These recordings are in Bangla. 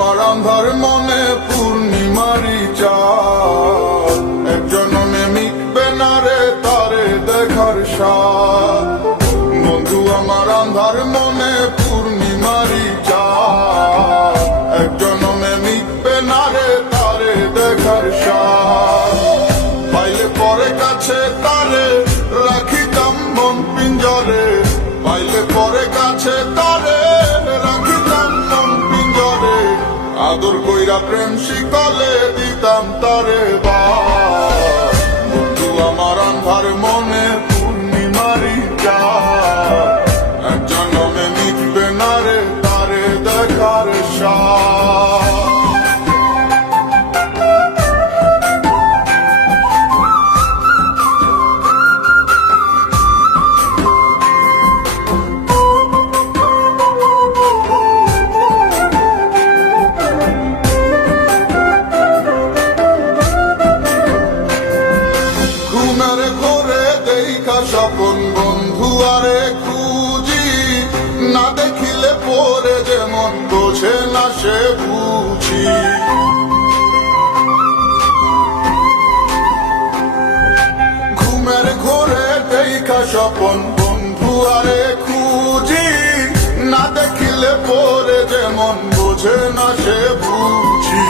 আমার আন্ধার মনে পূর্ণিমারি চাঁদ, এক জনমে মিটবে না রে তারে দেখার স্বাদ। বন্ধু আমার আন্ধার মনে পূর্ণিমারি চাঁদ, এক জনমে মিটবে না রে তারে দেখার স্বাদ। পাইলে পরে কাছে তারে রাখিতাম মন পিঞ্জরে, পাইলে পরে কাছে তারে রাখিতাম মন পিঞ্জরে। আদর কইরা প্রেম শিকলে দিতাম তারে বাস। বন্ধু আমার আন্ধার মনে পূর্ণিমারি চাঁদ, এক জনমে মিটবে না রে তারে দেখার স্বাদ। ঘুমের ঘোরে দেখা স্বপন বন্ধু আরে খুঁজি, না দেখিলে পরে যেমন বোঝে না সে বুঝি। ঘুমের ঘোরে দেখা স্বপন বন্ধু আরে খুঁজি, না দেখিলে পরে যেমন বোঝে না সে বুঝি।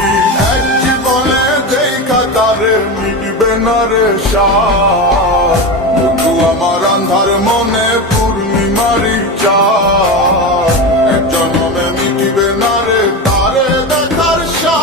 এক জীবনে দেখা তারে মিটবে না রে স্বাদ। বন্ধু আমার আন্ধার মনে পূর্ণিমারি চাঁদ, এক জনমে মিটবে না রে তারে দেখার স্বাদ।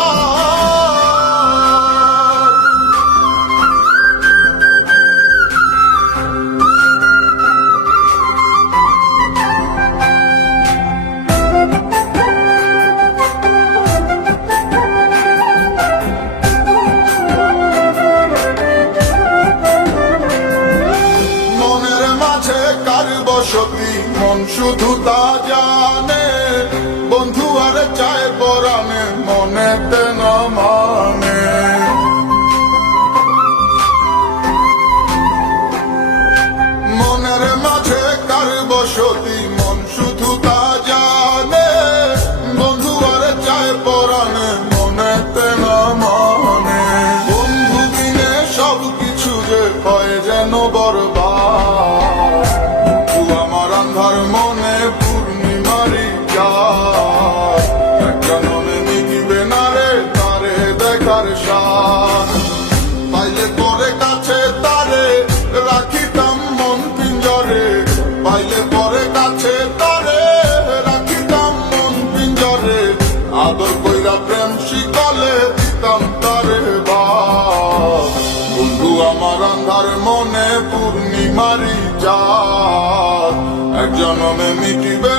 মনের মাঝে কার বসতি মন শুধু তা জানে, বন্ধু আর চায় পরাণে মনেতে না মানে। মনের মাঝে কার বসতি মন শুধু তা জানে, বন্ধু আর চায় পরাণে মনেতে না মানে। বন্ধু বিনে সব কিছু যে হয় যেন বরবাদ। বন্ধু আমার আন্ধার মনে পূর্ণিমারি চাঁদ, এক জনমে মিটবে না রে তারে দেখার স্বাদ। পাইলে পরে কাছে তারে রাখিতাম মন পিঞ্জরে, পাইলে পরে কাছে তারে রাখিতাম মন পিঞ্জরে। আদর কইরা প্রেম শিকলে দিতাম তারে বাস। বন্ধু আমার আন্ধার মনে পূর্ণিমারি চাঁদ, এক জনমে মিটিবে